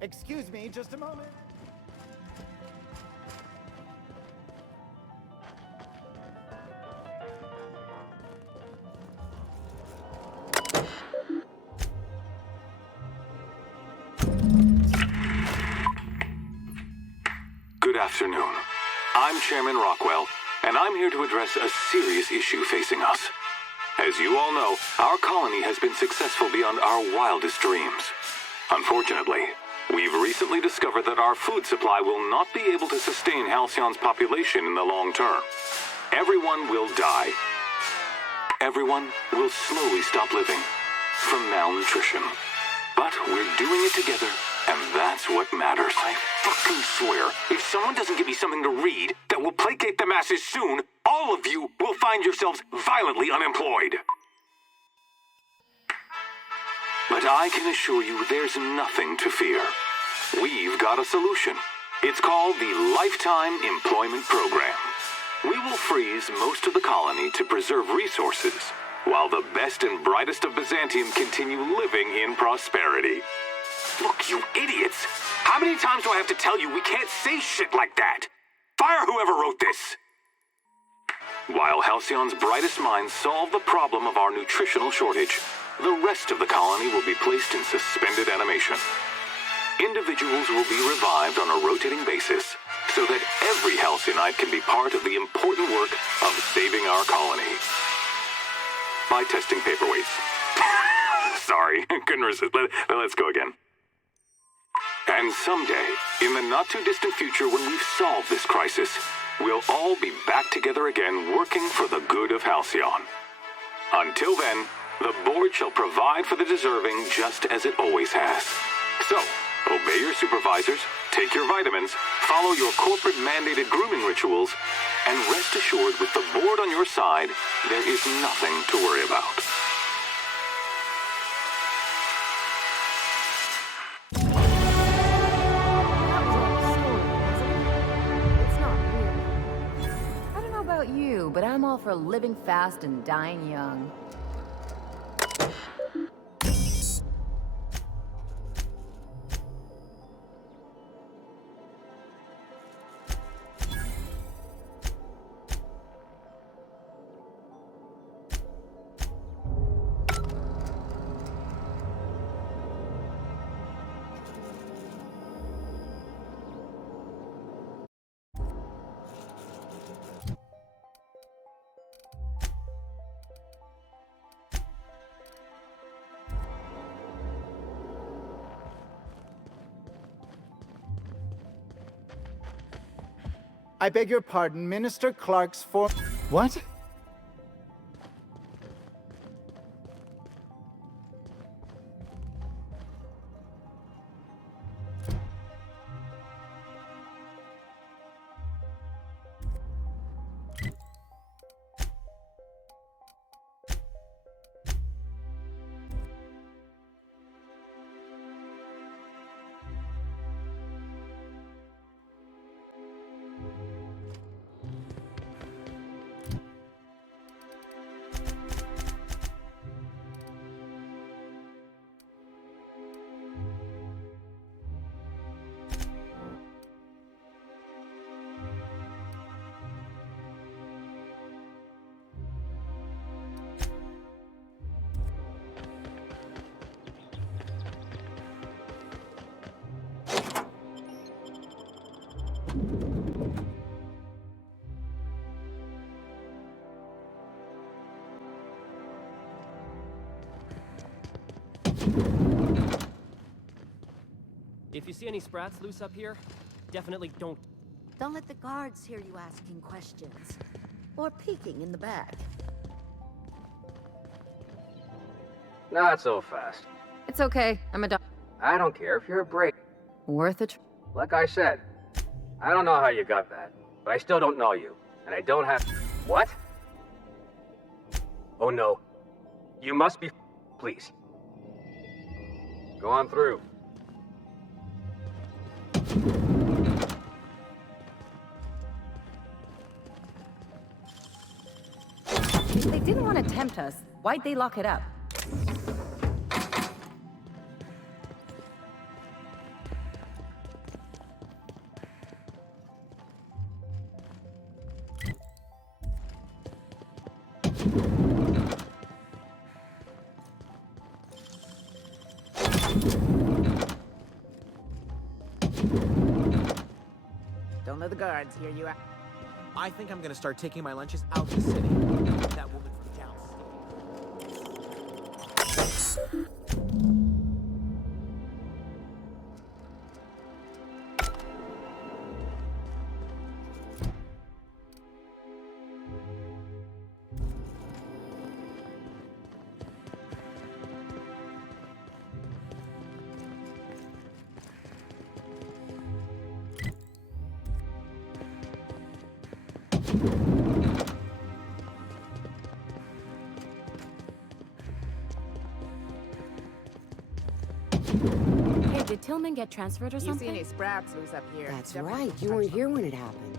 Excuse me, just a moment. Good afternoon. I'm Chairman Rockwell, and I'm here to address a serious issue facing us. As you all know, our colony has been successful beyond our wildest dreams. Unfortunately, we've recently discovered that our food supply will not be able to sustain Halcyon's population in the long term. Everyone will die. Everyone will slowly stop living from malnutrition. But we're doing it together, and that's what matters. I fucking swear, if someone doesn't give me something to read that will placate the masses soon, all of you will find yourselves violently unemployed. But I can assure you there's nothing to fear. We've got a solution. It's called the Lifetime Employment Program. We will freeze most of the colony to preserve resources, while the best and brightest of Byzantium continue living in prosperity. Look, you idiots! How many times do I have to tell you we can't say shit like that? Fire whoever wrote this! While Halcyon's brightest minds solve the problem of our nutritional shortage, the rest of the colony will be placed in suspended animation. Individuals will be revived on a rotating basis, so that every Halcyon can be part of the important work of saving our colony. By testing paperweights. Sorry, couldn't resist. Let's go again. And someday, in the not-too-distant future when we've solved this crisis, we'll all be back together again working for the good of Halcyon. Until then, the board shall provide for the deserving just as it always has. So, obey your supervisors, take your vitamins, follow your corporate-mandated grooming rituals, and rest assured with the board on your side, there is nothing to worry about. But I'm all for living fast and dying young. I beg your pardon, Minister Clark's for... What? If you see any sprats loose up here, definitely don't. Don't let the guards hear you asking questions. Or peeking in the back. Not so fast. It's okay. I'm a doc. I don't care if you're a break. Worth a try. Like I said, I don't know how you got that, but I still don't know you. And I don't have... What? Oh no. You must be... Please. Go on through. If they didn't want to tempt us, why'd they lock it up? the guards hear you. I think I'm gonna start taking my lunches out the city. That woman from down. Hey, did Tillman get transferred or You see something? any sprats loose up here? That's Definitely right, you weren't here when it happened.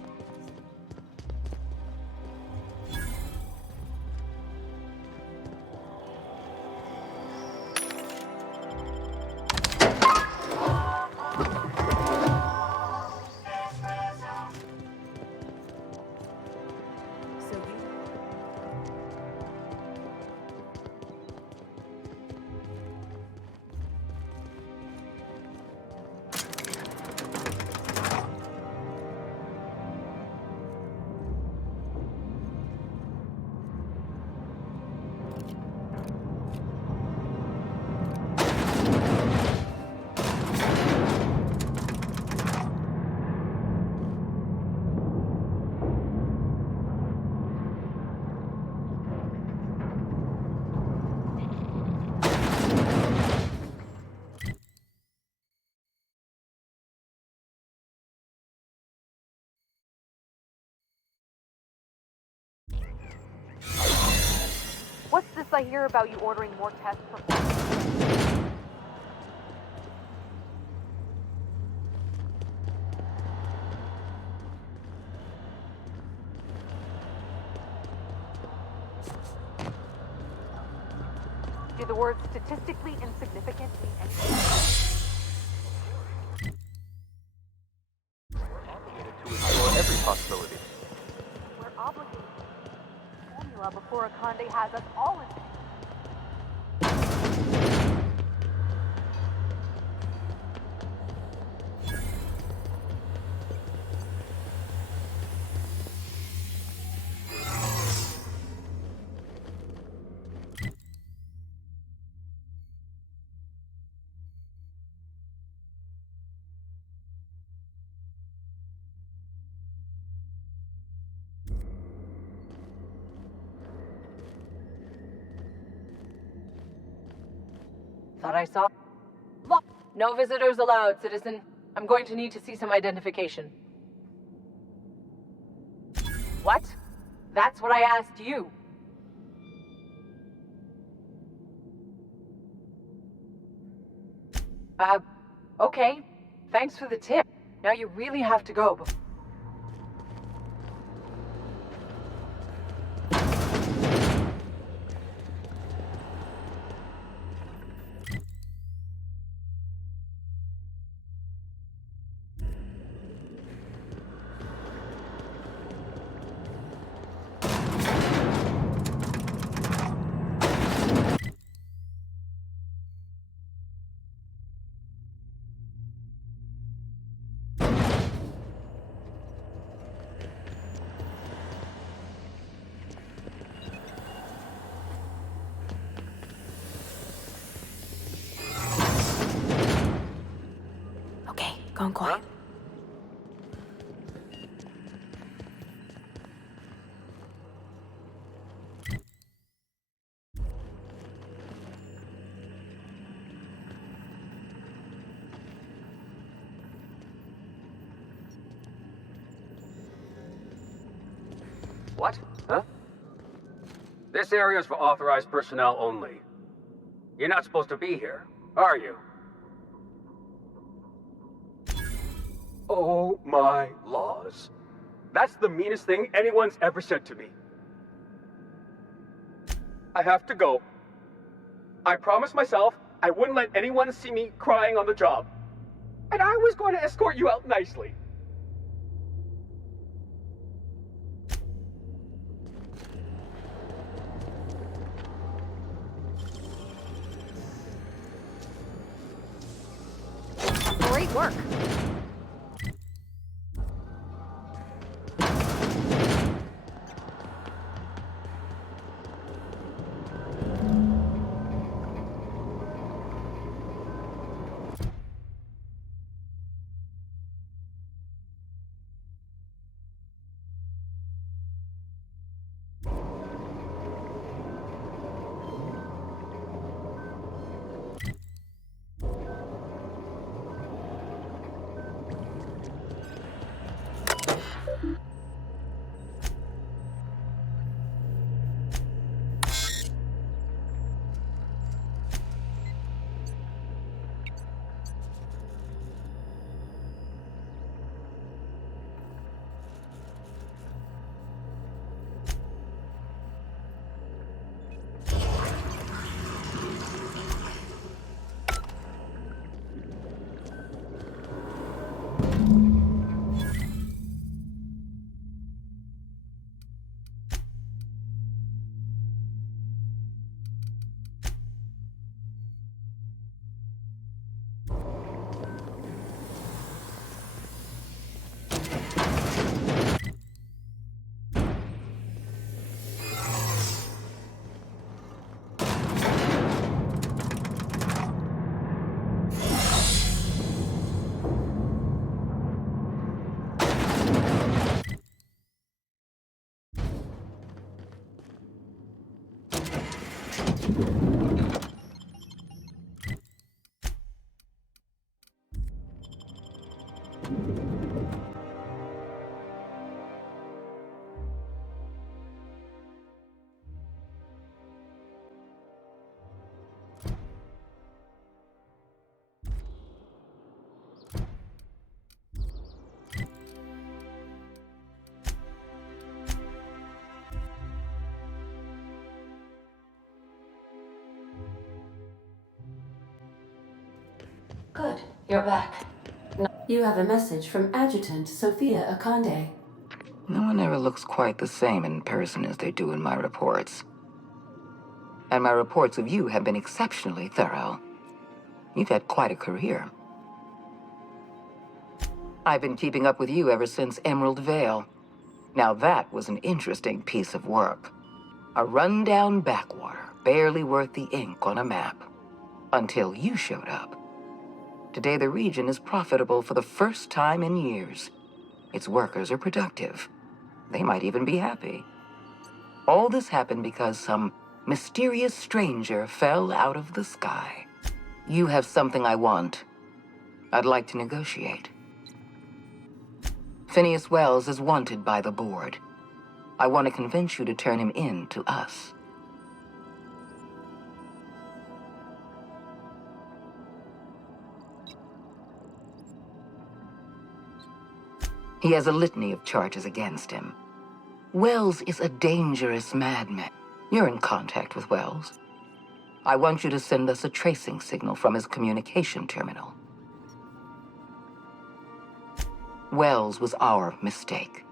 So you... What's this I hear about you ordering more tests for... Do the words statistically insignificant mean anything? To explore every possibility. We're obligated to formula before Akande has us all in. Thought I saw... Look! No visitors allowed, citizen. I'm going to need to see some identification. What? That's what I asked you. Okay. Thanks for the tip. Now you really have to go. Okay, going quiet. What? Huh? This area is for authorized personnel only. You're not supposed to be here, are you? Oh my laws. That's the meanest thing anyone's ever said to me. I have to go. I promised myself I wouldn't let anyone see me crying on the job. And I was going to escort you out nicely. Great work. Good. You're back. You have a message from Adjutant Sophia Akande. No one ever looks quite the same in person as they do in my reports. And my reports of you have been exceptionally thorough. You've had quite a career. I've been keeping up with you ever since Emerald Vale. Now that was an interesting piece of work. A rundown backwater, barely worth the ink on a map. Until you showed up. Today the region is profitable for the first time in years. Its workers are productive. They might even be happy. All this happened because some mysterious stranger fell out of the sky. You have something I want. I'd like to negotiate. Phineas Wells is wanted by the board. I want to convince you to turn him in to us. He has a litany of charges against him. Wells is a dangerous madman. You're in contact with Wells. I want you to send us a tracing signal from his communication terminal. Wells was our mistake.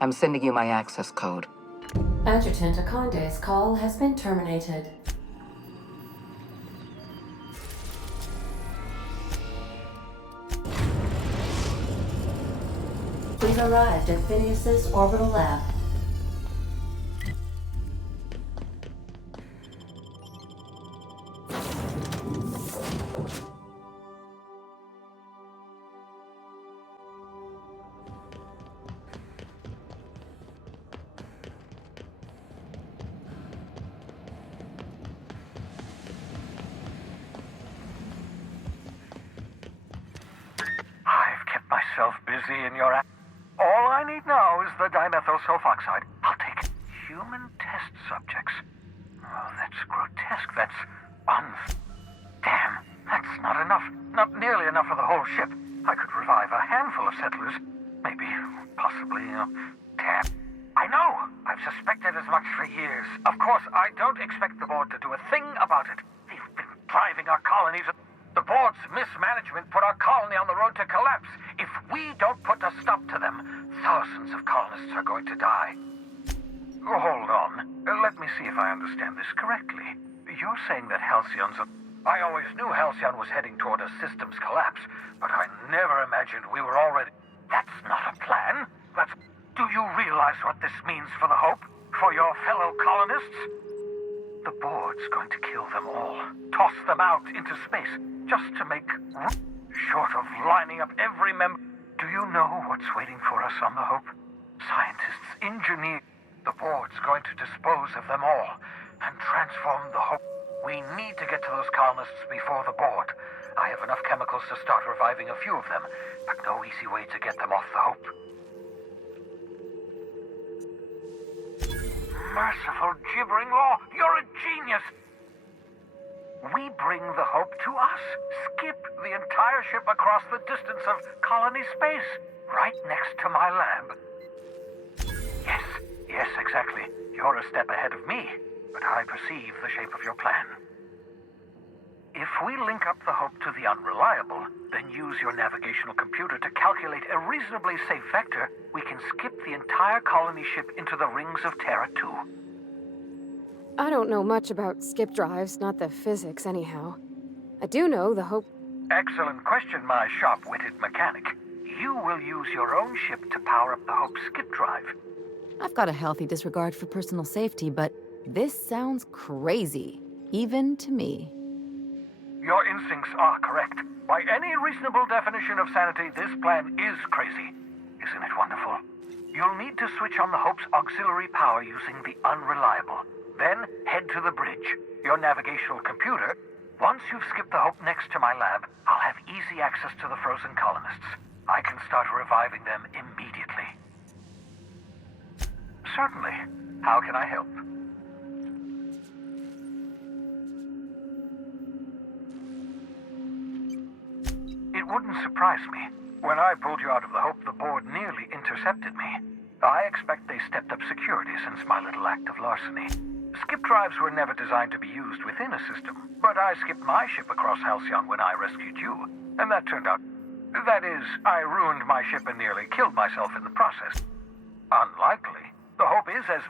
I'm sending you my access code. Adjutant Akande's call has been terminated. We've arrived at Phineas's orbital lab. I've kept myself busy in your All I need now is the dimethyl sulfoxide. I'll take human test subjects. Oh, that's grotesque. That's Damn, that's not enough. Not nearly enough for the whole ship. I could revive a handful of settlers. Maybe, possibly, damn. I know! I've suspected as much for years. Of course, I don't expect the board to do a thing about it. They've been driving our colonies. The board's mismanagement put our colony on the road to collapse. If we don't put a stop to them, thousands of colonists are going to die. Hold on. Let me see if I understand this correctly. You're saying that Halcyon's I always knew Halcyon was heading toward a systems collapse, but I never imagined we were already... That's not a plan. Do you realize what this means for the Hope? For your fellow colonists? The board's going to kill them all. Toss them out into space, just to make... Short of lining up every member... Do you know what's waiting for us on the Hope? Scientists, engineers... The board's going to dispose of them all, and transform the Hope. We need to get to those colonists before the board. I have enough chemicals to start reviving a few of them, but no easy way to get them off the Hope. Merciful gibbering law, you're a genius! We bring the Hope to us. Skip the entire ship across the distance of colony space, right next to my lab. Yes, exactly. You're a step ahead of me, but I perceive the shape of your plan. If we link up the Hope to the Unreliable, then use your navigational computer to calculate a reasonably safe vector, we can skip the entire colony ship into the rings of Terra 2. I don't know much about skip drives, not the physics anyhow. I do know the Hope... Excellent question, my sharp-witted mechanic. You will use your own ship to power up the Hope's skip drive. I've got a healthy disregard for personal safety, but this sounds crazy, even to me. Your instincts are correct. By any reasonable definition of sanity, this plan is crazy. Isn't it wonderful? You'll need to switch on the Hope's auxiliary power using the Unreliable. Then head to the bridge. Your navigational computer. Once you've skipped the Hope next to my lab, I'll have easy access to the frozen colonists. I can start reviving them immediately. Certainly. How can I help? It wouldn't surprise me. When I pulled you out of the Hope, the board nearly intercepted me. I expect they stepped up security since my little act of larceny. Skip drives were never designed to be used within a system, but I skipped my ship across Halcyon when I rescued you, and that turned out... That is, I ruined my ship and nearly killed myself in the process. Unlikely. The hope is as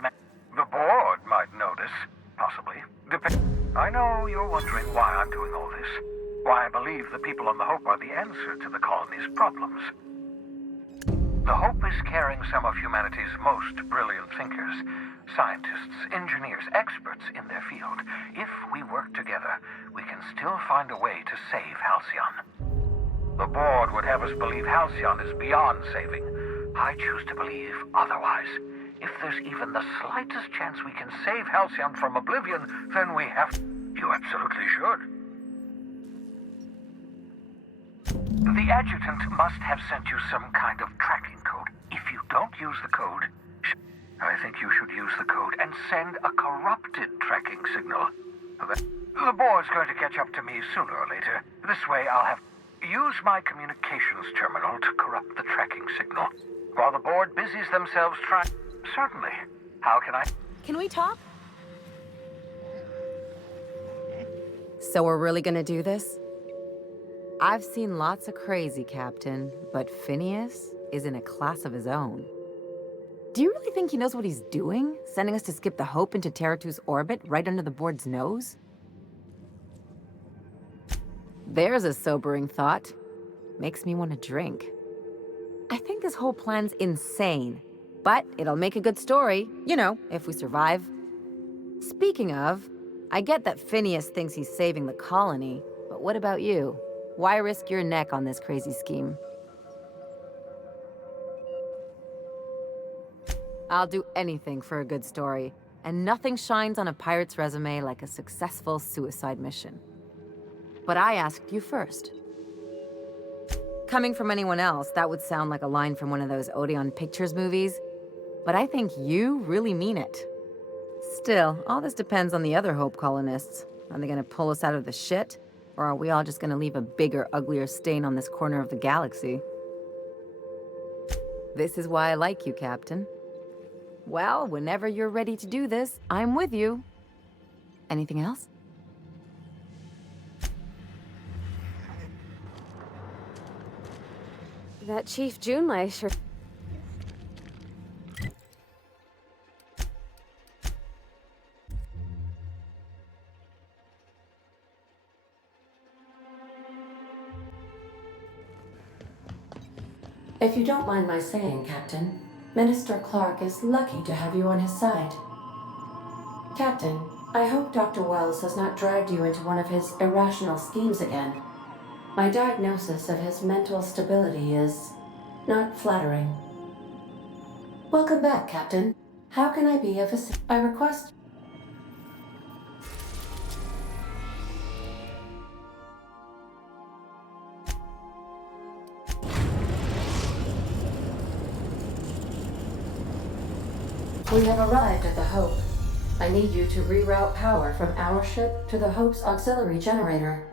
the board might notice, possibly. I know you're wondering why I'm doing all this. Why I believe the people on the Hope are the answer to the colony's problems. The Hope is carrying some of humanity's most brilliant thinkers, scientists, engineers, experts in their field. If we work together, we can still find a way to save Halcyon. The board would have us believe Halcyon is beyond saving. I choose to believe otherwise. If there's even the slightest chance we can save Halcyon from oblivion, then we have... You absolutely should. The adjutant must have sent you some kind of tracking code. If you don't use the code, I think you should use the code and send a corrupted tracking signal. The board's going to catch up to me sooner or later. This way I'll have... Use my communications terminal to corrupt the tracking signal, while the board busies themselves trying... Certainly. How can I... Can we talk? So we're really gonna do this? I've seen lots of crazy, Captain, but Phineas is in a class of his own. Do you really think he knows what he's doing? Sending us to skip the Hope into Terra 2's orbit right under the board's nose? There's a sobering thought. Makes me want to drink. I think this whole plan's insane, but it'll make a good story, you know, if we survive. Speaking of, I get that Phineas thinks he's saving the colony, but what about you? Why risk your neck on this crazy scheme? I'll do anything for a good story, and nothing shines on a pirate's resume like a successful suicide mission. But I asked you first. Coming from anyone else, that would sound like a line from one of those Odeon Pictures movies, but I think you really mean it. Still, all this depends on the other Hope colonists. Are they gonna pull us out of the shit? Or are we all just gonna leave a bigger, uglier stain on this corner of the galaxy? This is why I like you, Captain. Well, whenever you're ready to do this, I'm with you. Anything else? That Chief Junlei sure... If you don't mind my saying, Captain, Minister Clark is lucky to have you on his side. Captain, I hope Dr. Wells has not dragged you into one of his irrational schemes again. My diagnosis of his mental stability is not flattering. Welcome back, Captain. How can I be of I request... We have arrived at the Hope. I need you to reroute power from our ship to the Hope's auxiliary generator.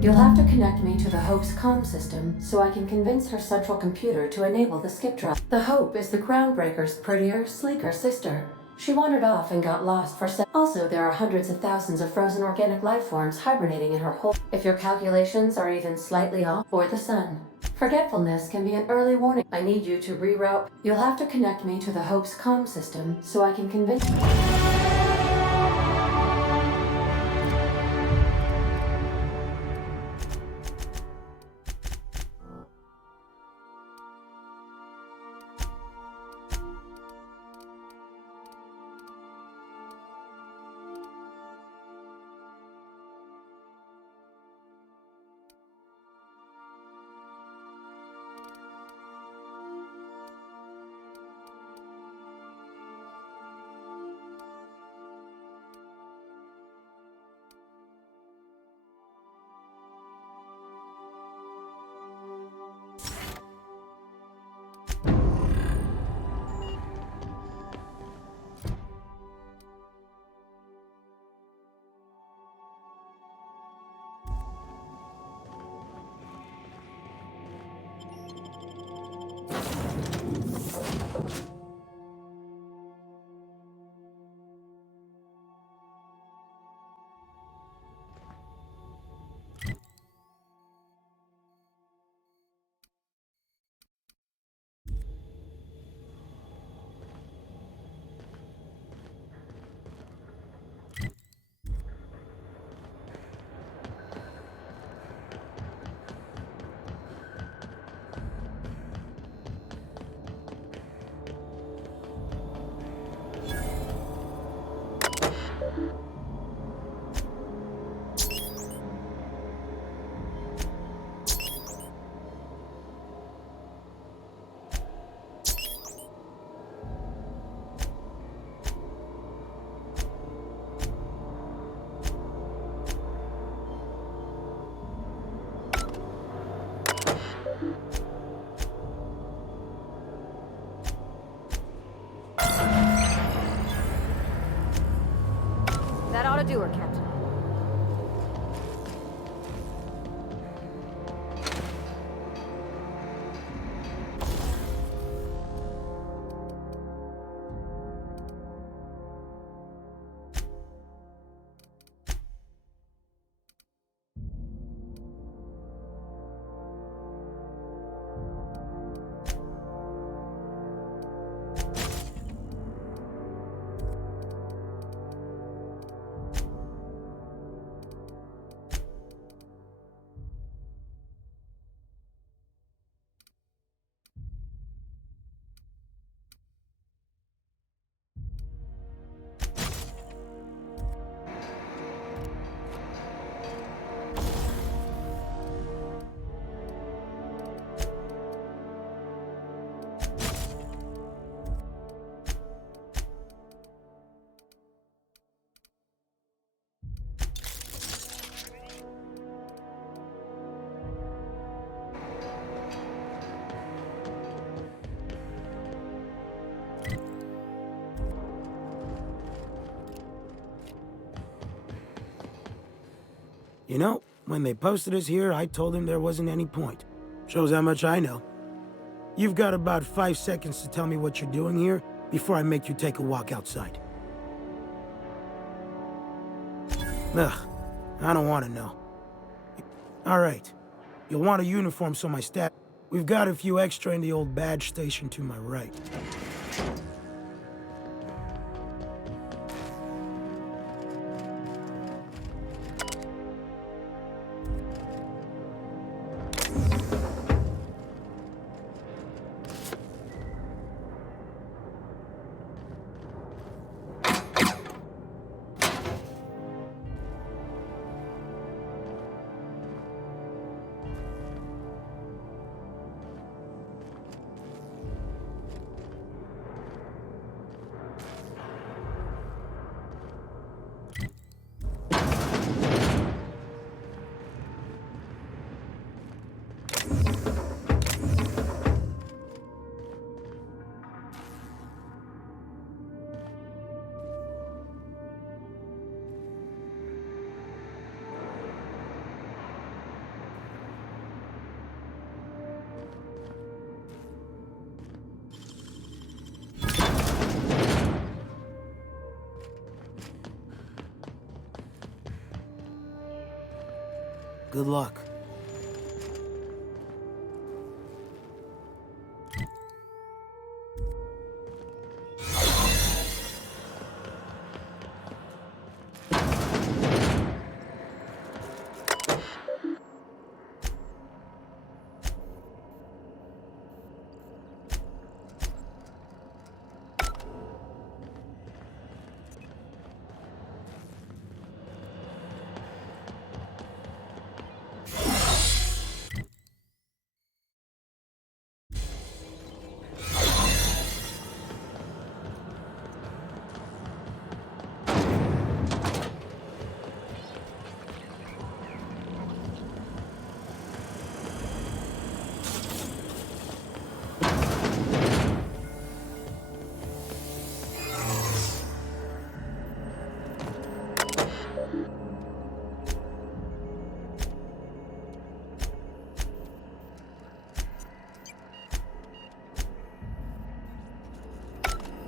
You'll have to connect me to the Hope's comm system so I can convince her central computer to enable the skip drive. The Hope is the Groundbreaker's prettier, sleeker sister. She wandered off and got lost for Also, there are hundreds of thousands of frozen organic life forms hibernating in her hull. If your calculations are even slightly off, or the sun. Forgetfulness can be an early warning. I need you to reroute. You'll have to connect me to the Hope's comm system so I can convince... ought to do her, Captain. You know, when they posted us here, I told them there wasn't any point. Shows how much I know. You've got about 5 seconds to tell me what you're doing here before I make you take a walk outside. Ugh, I don't want to know. All right, you'll want a uniform so my staff... We've got a few extra in the old badge station to my right. Good luck.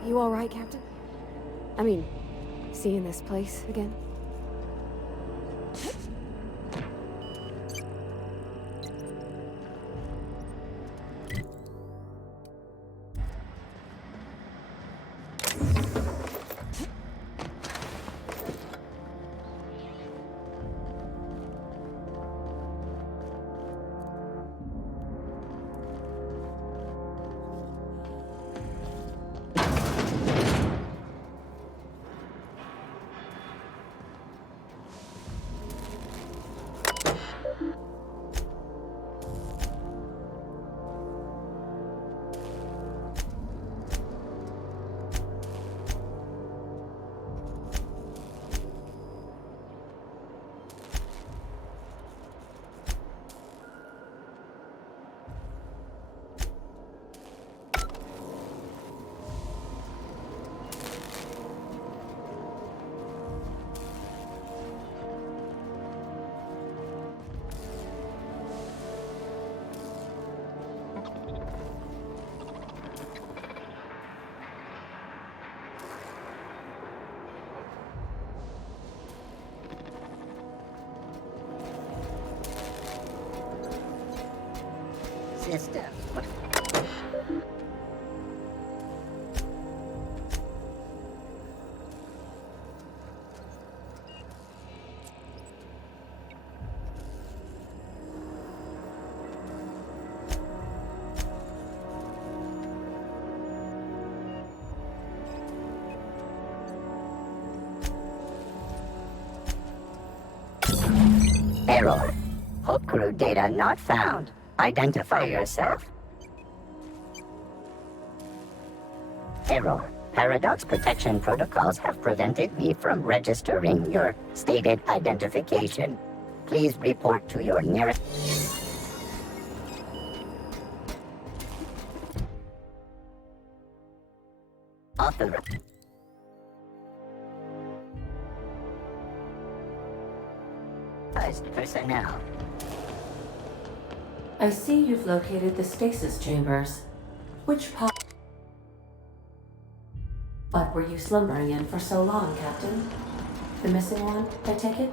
You all right, Captain? I mean, seeing this place again? system. Error. Hope crew data not found. Identify yourself. Error. Paradox protection protocols have prevented me from registering your stated identification. Please report to your nearest... Author. Personnel. I see you've located the stasis chambers. Which pod were you slumbering in for so long, Captain? The missing one, I take it?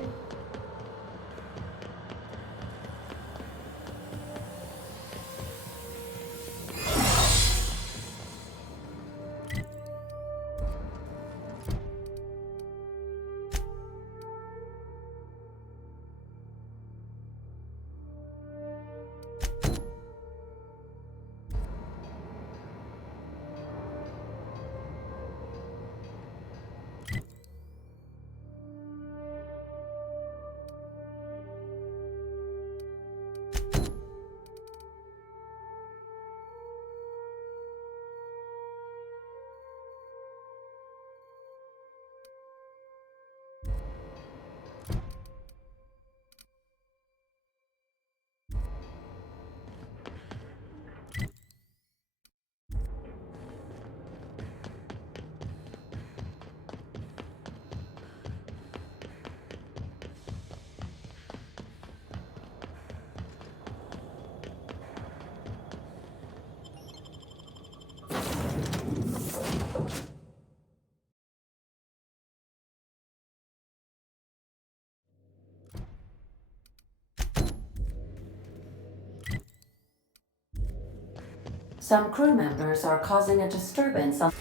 Some crew members are causing a disturbance on...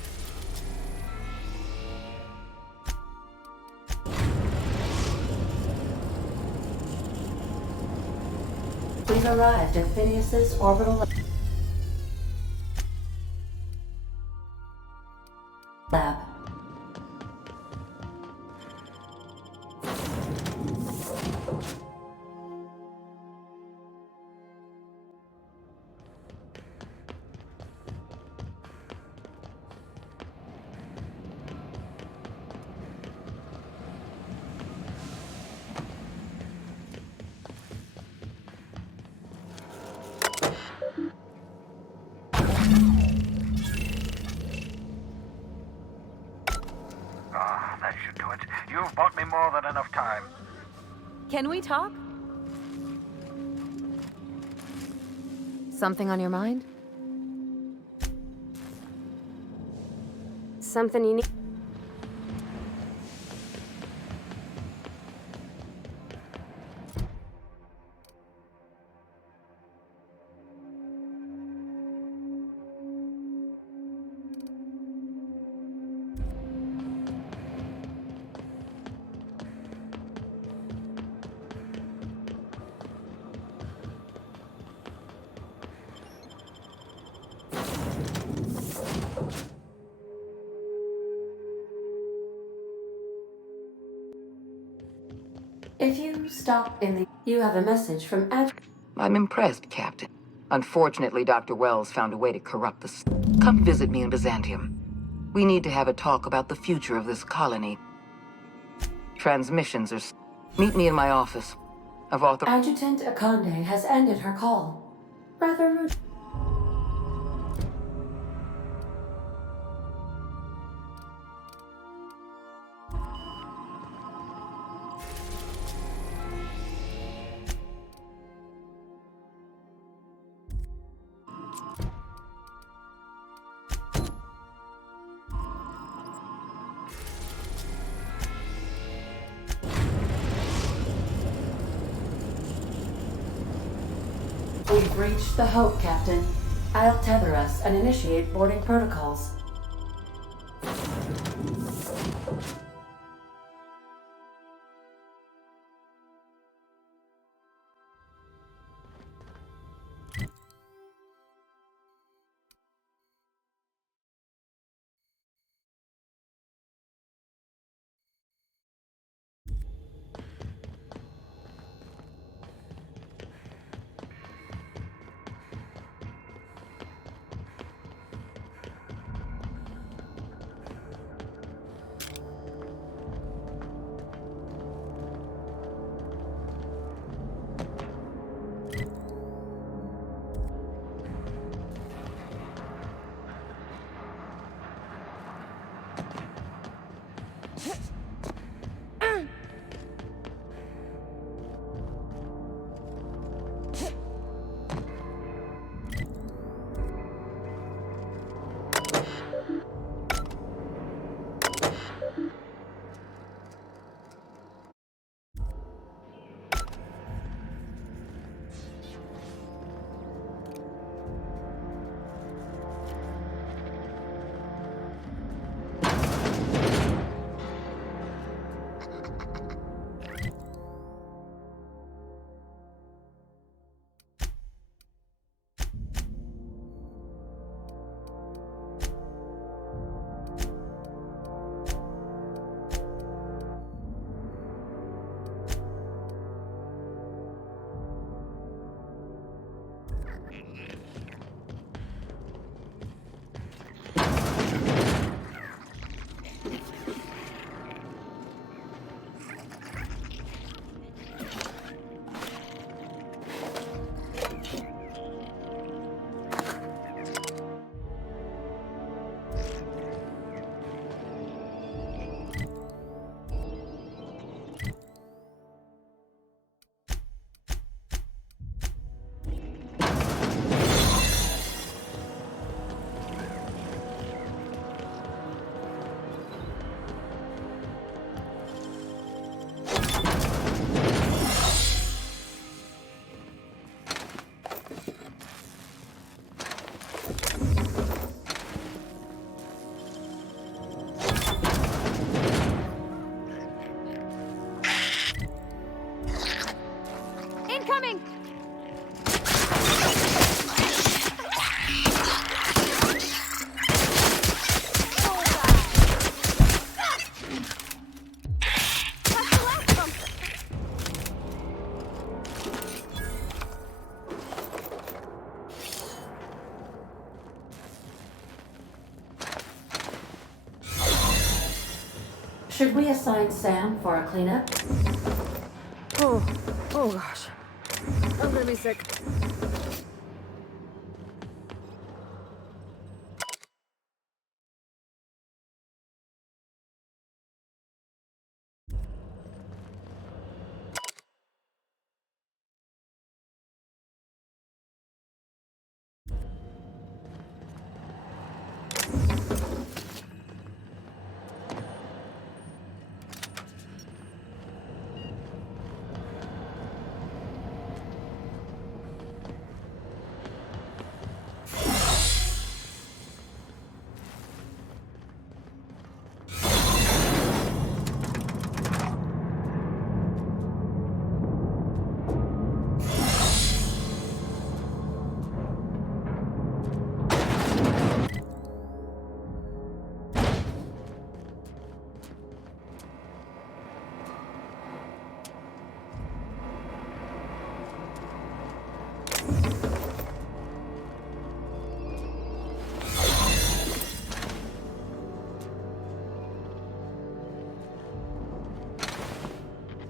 We've arrived at Phineas's orbital lab. That should do it. You've bought me more than enough time. Can we talk? Something on your mind? Something you need. If you stop in the... You have a message from I'm impressed, Captain. Unfortunately, Dr. Wells found a way to corrupt the... Come visit me in Byzantium. We need to have a talk about the future of this colony. Transmissions are... Meet me in my office. I've authorized... Adjutant Akande has ended her call. Rather rude. We've reached the Hope, Captain. I'll tether us and initiate boarding protocols. Should we assign Sam for a cleanup? Oh gosh. I'm gonna be sick.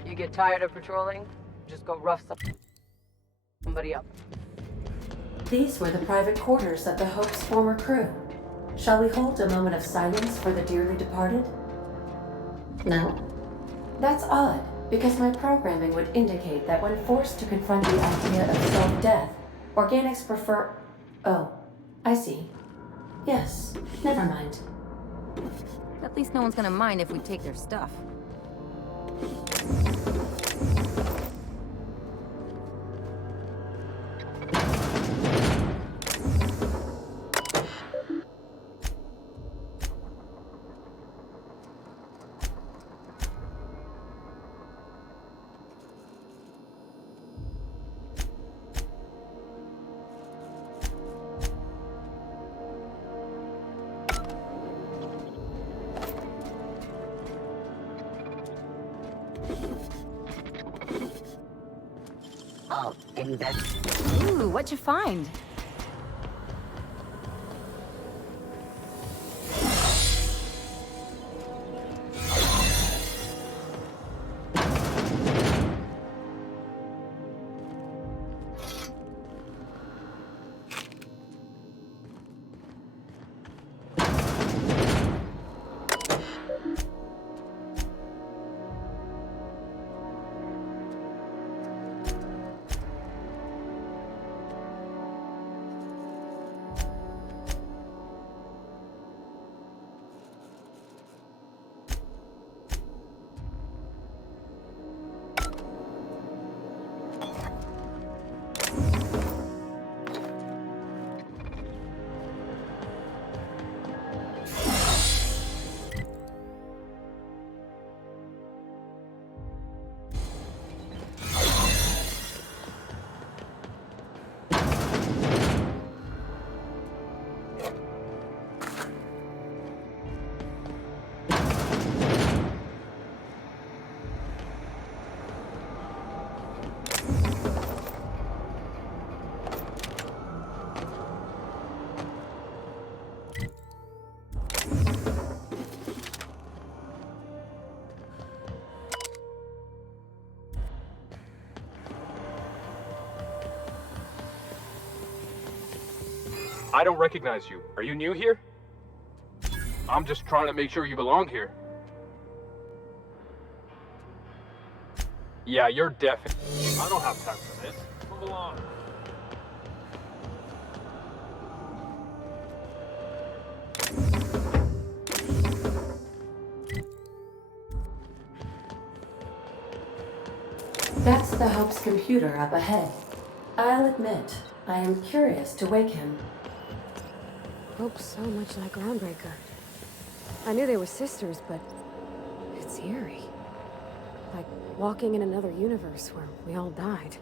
You get tired of patrolling? Just go rough somebody up. These were the private quarters of the Hope's former crew. Shall we hold a moment of silence for the dearly departed? No? That's odd, because my programming would indicate that when forced to confront the idea of self-death, organics prefer... Oh, I see. Yes, never mind. At least no one's gonna mind if we take their stuff. I'll invest. Ooh, what'd you find? I don't recognize you. Are you new here? I'm just trying to make sure you belong here. Yeah, you're deaf. I don't have time for this. Move along. That's the Hope's computer up ahead. I'll admit, I am curious to wake him. Hope's so much like Groundbreaker. I knew they were sisters, but it's eerie. Like walking in another universe where we all died.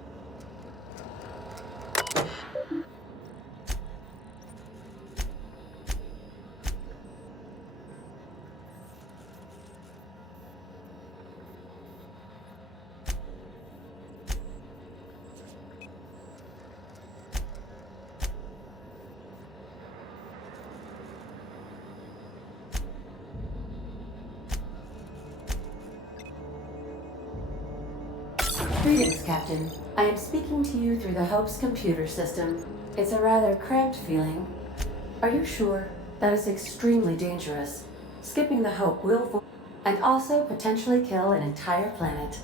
Greetings, Captain. I am speaking to you through the Hope's computer system. It's a rather cramped feeling. Are you sure? That is extremely dangerous. Skipping the Hope will and also potentially kill an entire planet.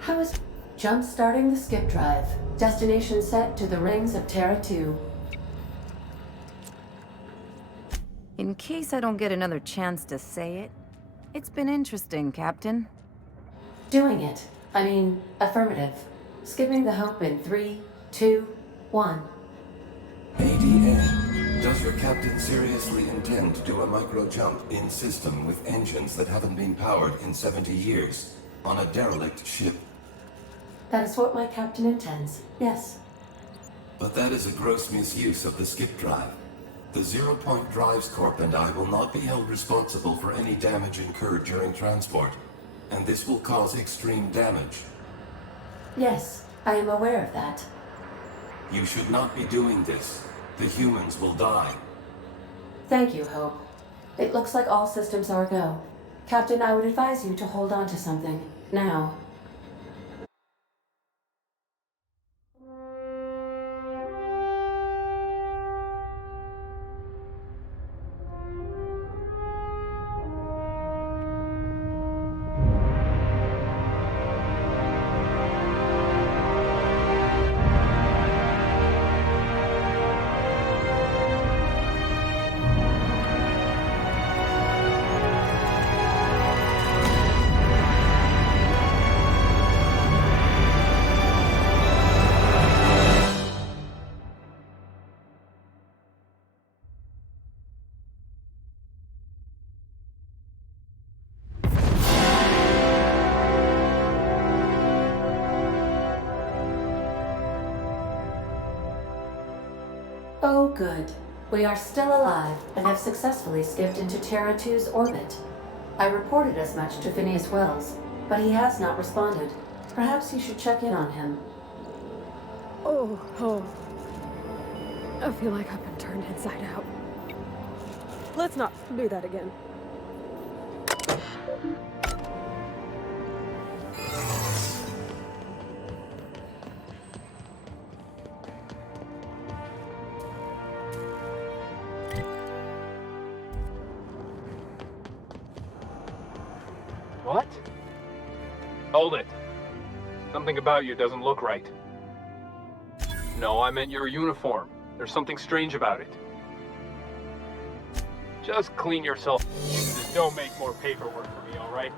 How is jump-starting the skip drive? Destination set to the rings of Terra 2. In case I don't get another chance to say it, it's been interesting, Captain. Doing it. I mean, affirmative. Skipping the Hope in 3, 2, 1. ADA, does your captain seriously intend to do a micro-jump in system with engines that haven't been powered in 70 years on a derelict ship? That is what my captain intends, yes. But that is a gross misuse of the skip drive. The Zero Point Drives Corp and I will not be held responsible for any damage incurred during transport, and this will cause extreme damage. Yes, I am aware of that. You should not be doing this. The humans will die. Thank you, Hope. It looks like all systems are go. Captain, I would advise you to hold on to something. Now. Oh, good. We are still alive and have successfully skipped into Terra 2's orbit. I reported as much to Phineas Wells. but he has not responded. Perhaps you should check in on him. Oh. I feel like I've been turned inside out. Let's not do that again. What? Hold it. Something about you doesn't look right. No, I meant your uniform. There's something strange about it. Just clean yourself. Just don't make more paperwork for me, alright?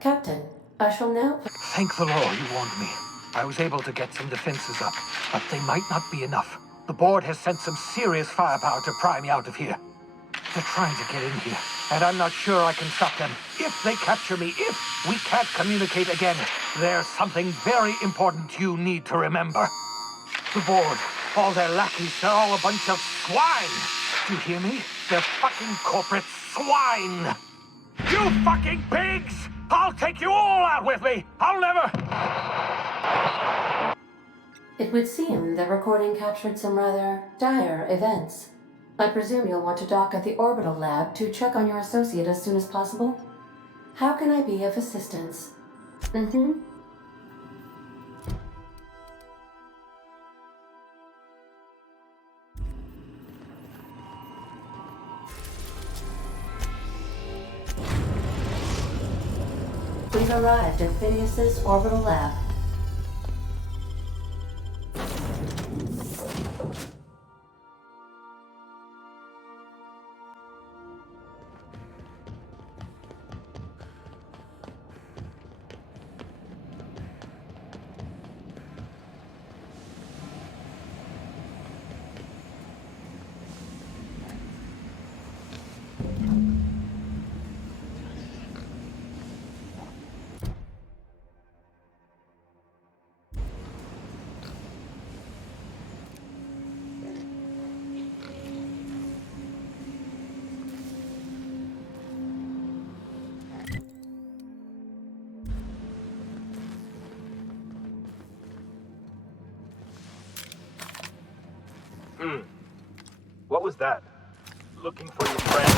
Captain, I shall now... Thank the Lord you warned me. I was able to get some defenses up, but they might not be enough. The board has sent some serious firepower to pry me out of here. They're trying to get in here, and I'm not sure I can stop them. If they capture me, if we can't communicate again, there's something very important you need to remember. The board, all their lackeys, they're all a bunch of swine. Do you hear me? They're fucking corporate swine. You fucking pigs! I'll take you all out with me! I'll never... It would seem the recording captured some rather dire events. I presume you'll want to dock at the orbital lab to check on your associate as soon as possible? How can I be of assistance? We've arrived at Phineas's orbital lab. What was that? Looking for your friend.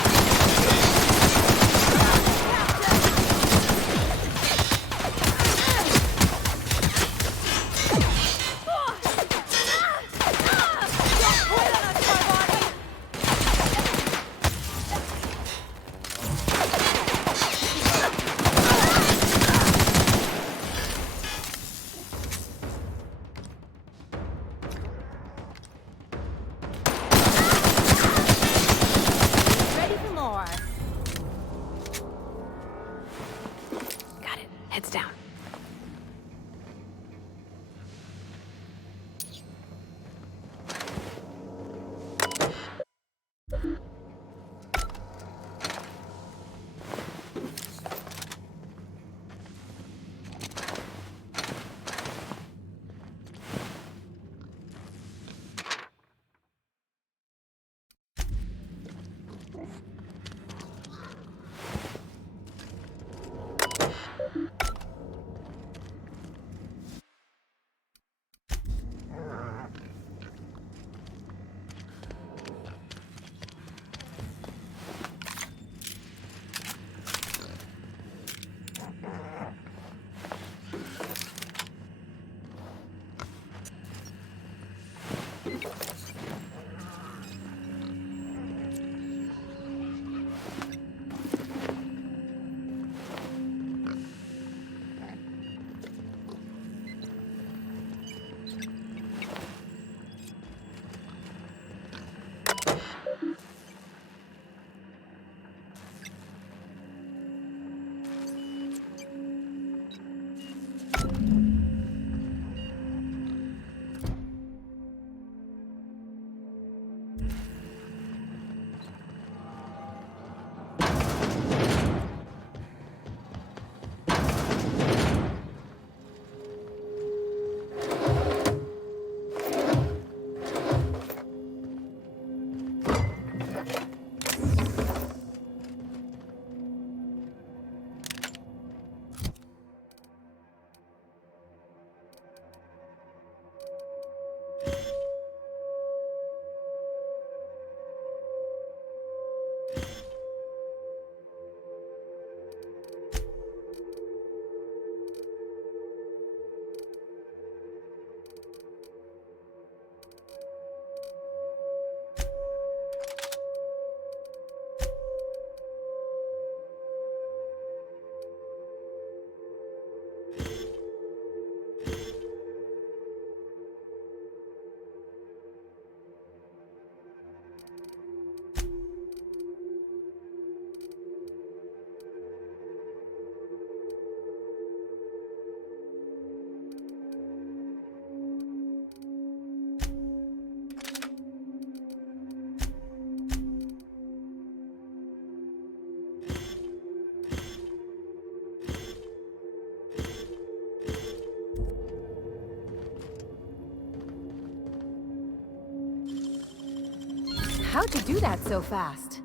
How'd you do that so fast?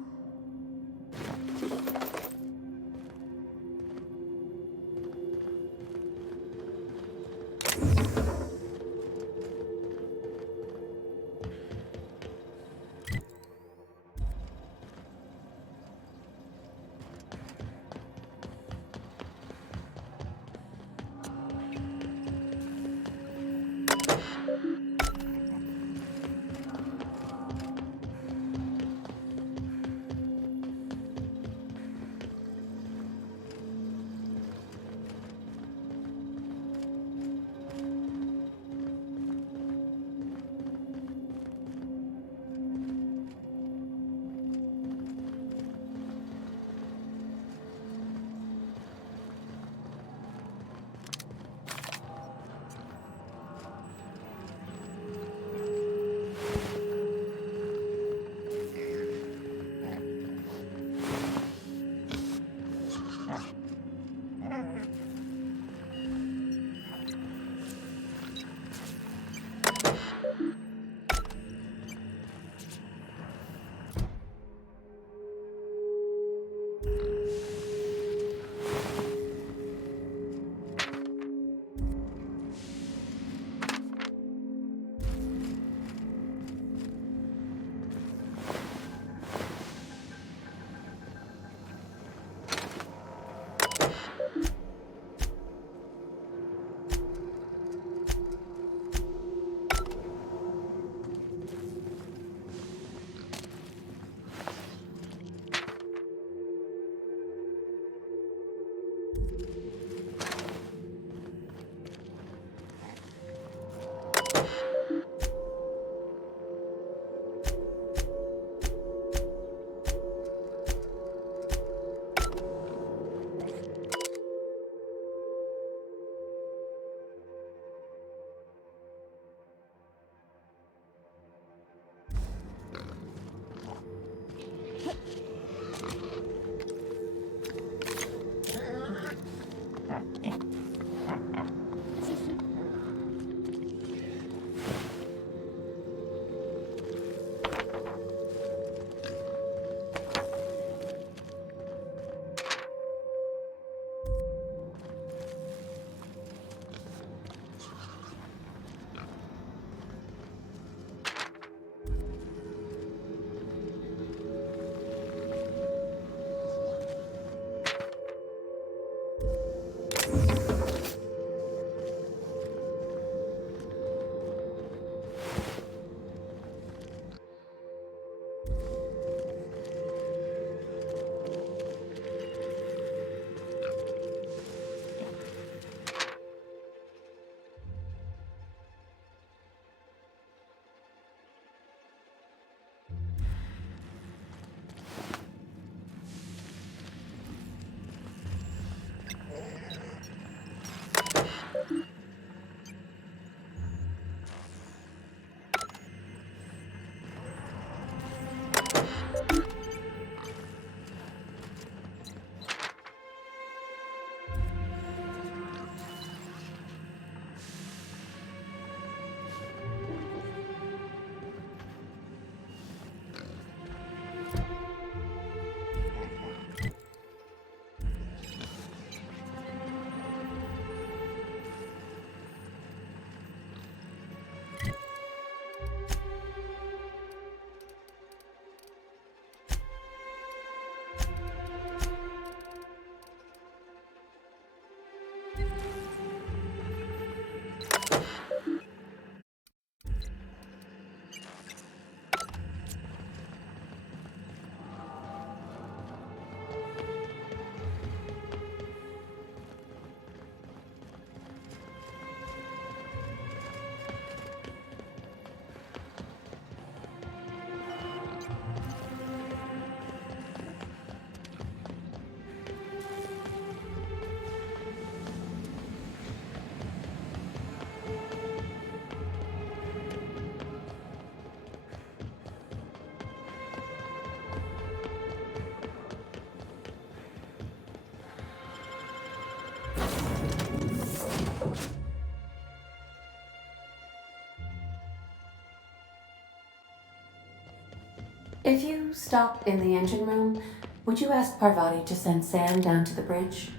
If you stop in the engine room, would you ask Parvati to send Sam down to the bridge?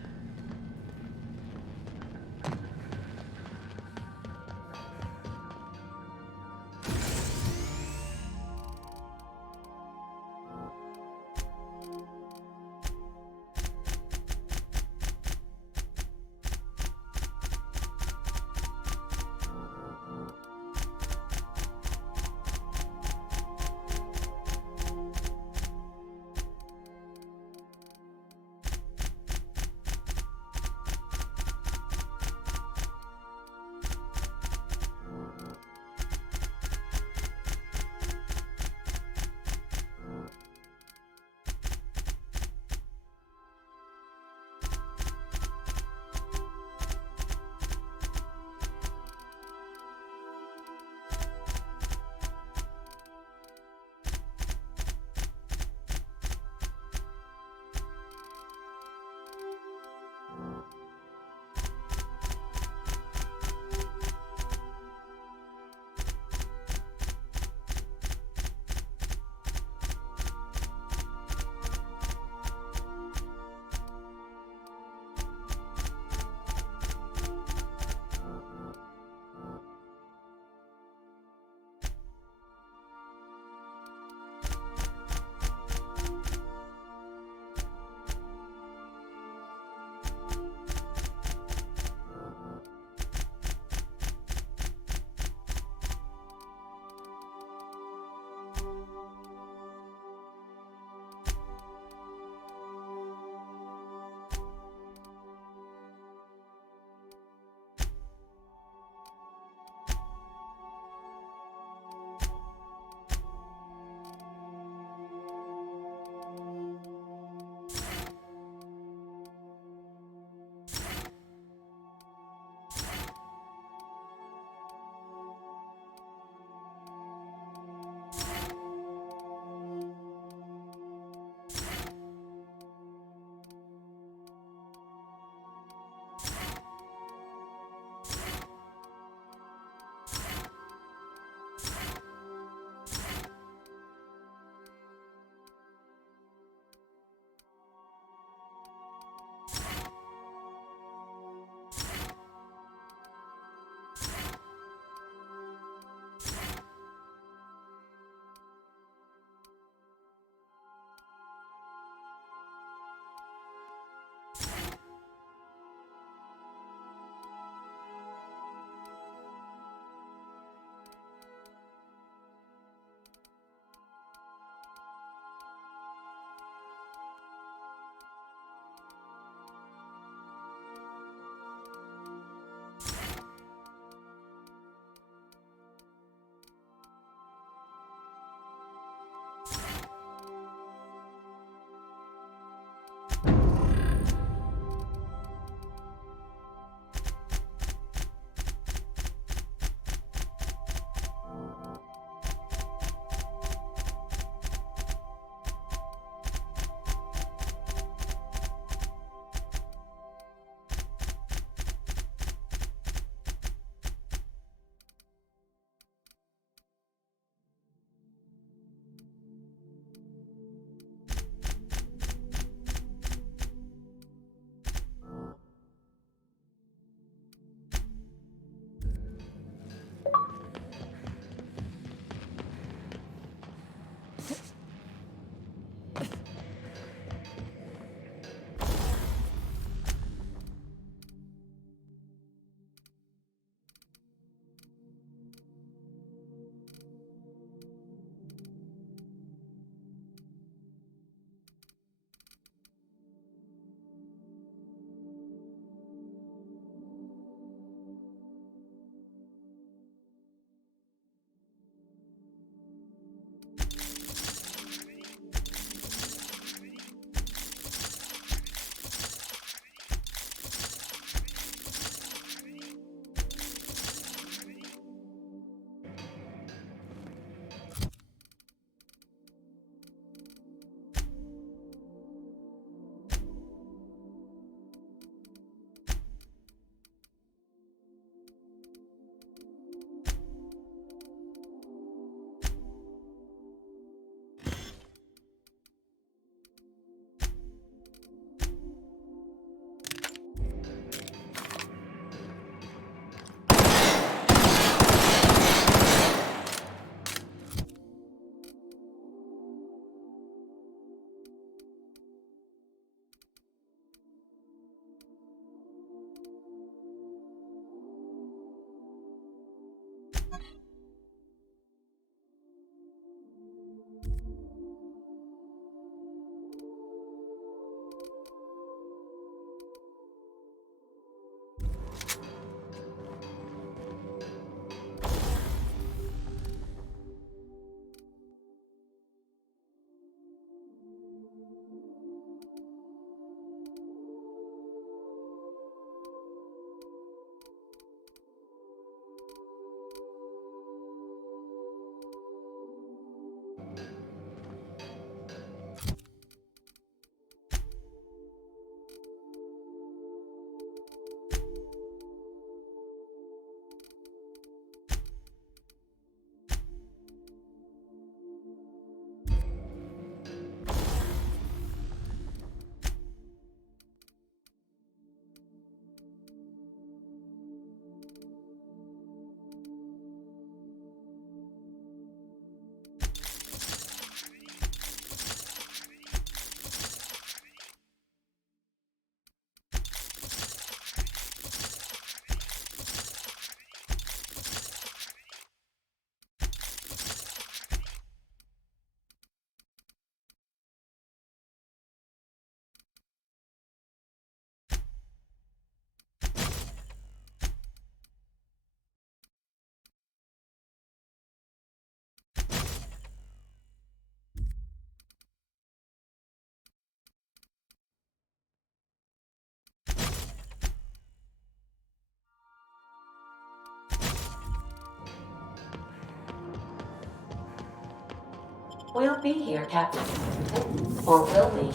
We'll be here, Captain. Or will we?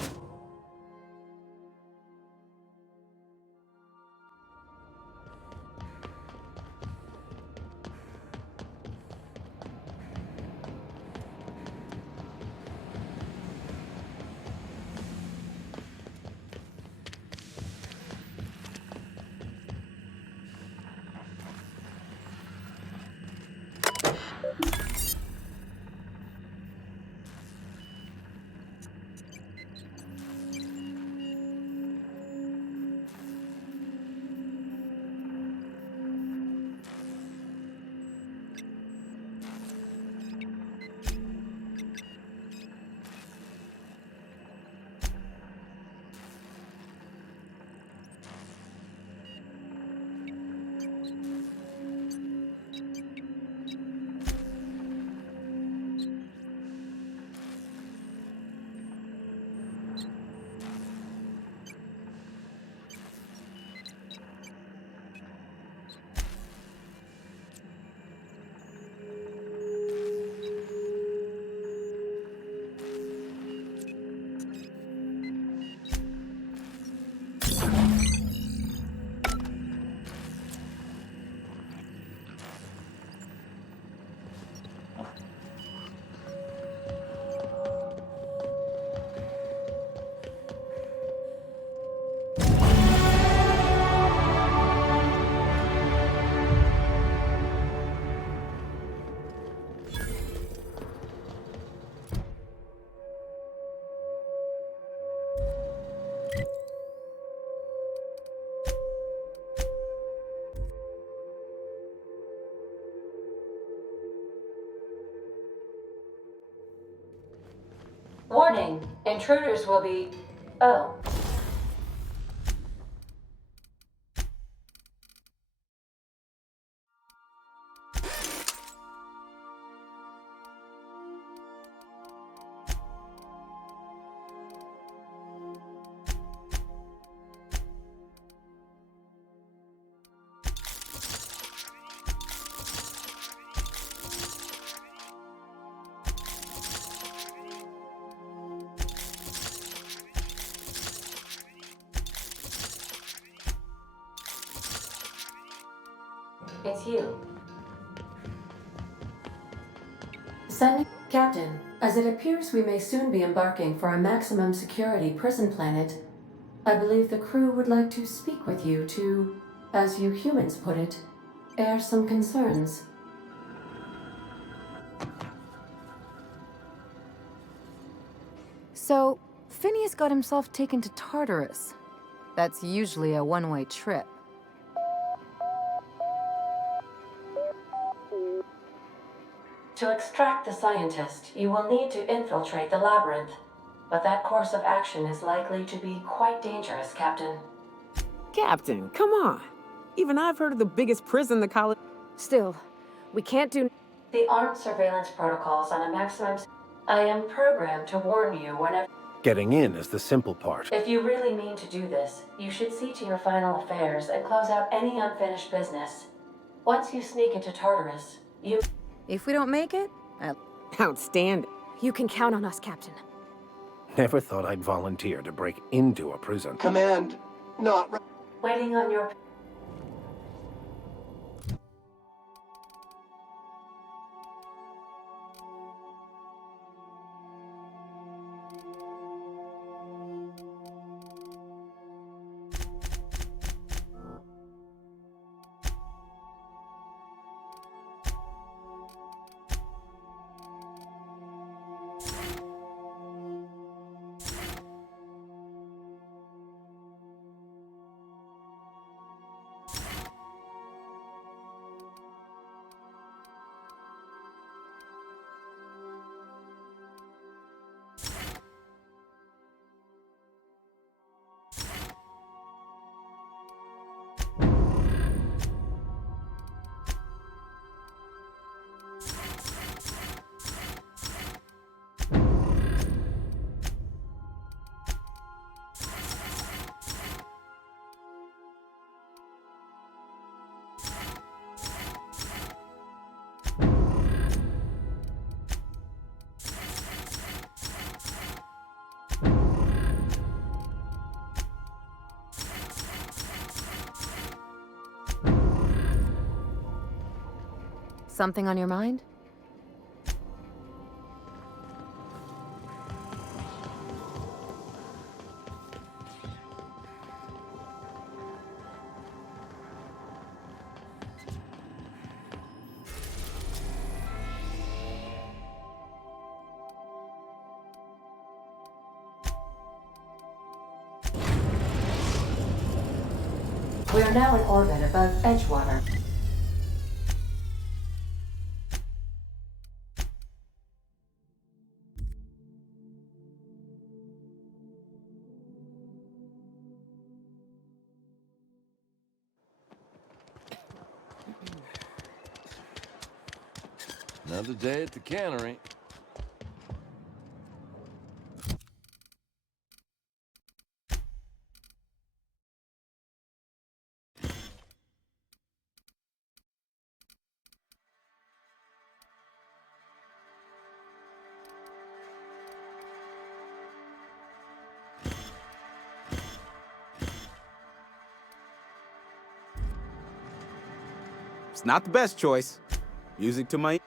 Warning, intruders will be... Oh. It's you. Sending Captain, as it appears we may soon be embarking for a maximum security prison planet, I believe the crew would like to speak with you to, as you humans put it, air some concerns. So, Phineas got himself taken to Tartarus. That's usually a one-way trip. To extract the scientist, you will need to infiltrate the labyrinth. But that course of action is likely to be quite dangerous, Captain. Captain, come on. Even I've heard of the biggest prison the college... Still, we can't do... The armed surveillance protocols on a maximum... I am programmed to warn you whenever... Getting in is the simple part. If you really mean to do this, you should see to your final affairs and close out any unfinished business. Once you sneak into Tartarus, you... If we don't make it, outstanding. You can count on us, Captain. Never thought I'd volunteer to break into a prison. Command, not... Waiting on your... Something on your mind? We are now in orbit above Edgewater. Another day at the cannery. It's not the best choice. Music to my...